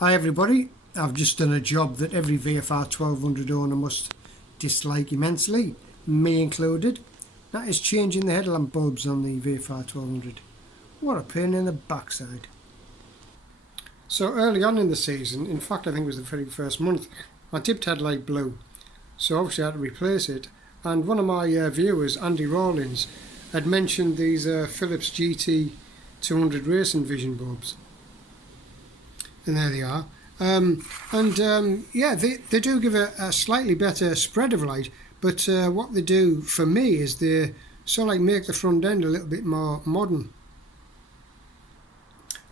Hi everybody, I've just done a job that every VFR 1200 owner must dislike immensely, me included. That is changing the headlamp bulbs on the VFR 1200. What a pain in the backside. So early on in the season, in fact I think it was the very first month, my tipped headlight blew. So obviously I had to replace it. And one of my viewers, Andy Rawlins, had mentioned these Philips GT 200 racing vision bulbs. And there they are. Yeah, they do give a slightly better spread of light, but what they do for me is they sort of like make the front end a little bit more modern.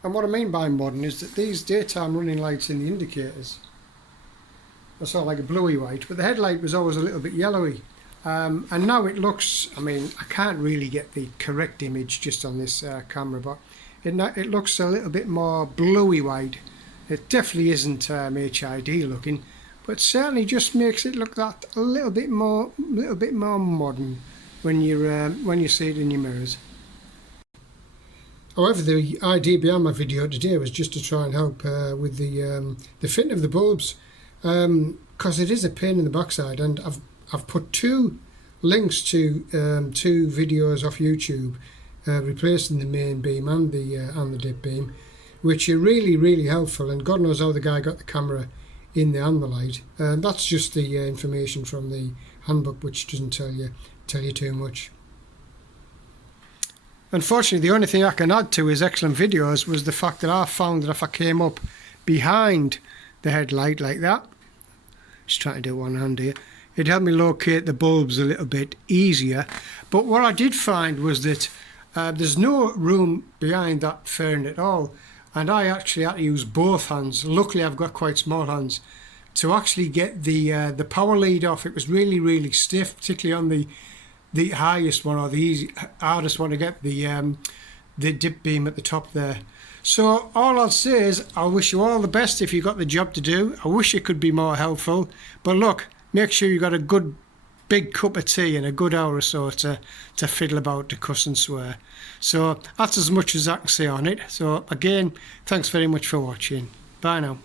And what I mean by modern is that these daytime running lights in the indicators are sort of like a bluey white, but the headlight was always a little bit yellowy. And now it looks, I mean, I can't really get the correct image just on this camera, but it looks a little bit more bluey white. It definitely isn't HID looking, but certainly just makes it look that a little bit more modern when you see it in your mirrors. However, the idea behind my video today was just to try and help with the fitting of the bulbs, because it is a pain in the backside, and I've put two links to two videos off YouTube replacing the main beam and the dip beam, which are really helpful, and God knows how the guy got the camera in there and the light. That's just the information from the handbook, which doesn't tell you too much. Unfortunately, the only thing I can add to his excellent videos was the fact that I found that if I came up behind the headlight like that, just trying to do one hand here, it helped me locate the bulbs a little bit easier. But what I did find was that there's no room behind that fairing at all, and I actually had to use both hands. Luckily I've got quite small hands to actually get the power lead off. It was really stiff, particularly on the highest one, or the hardest one to get, the dip beam at the top there. So all I'll say is I'll wish you all the best if you've got the job to do. I wish it could be more helpful, but look, make sure you've got a good big cup of tea and a good hour or so to fiddle about, to cuss and swear. So that's as much as I can say on it. So again, thanks very much for watching. Bye now.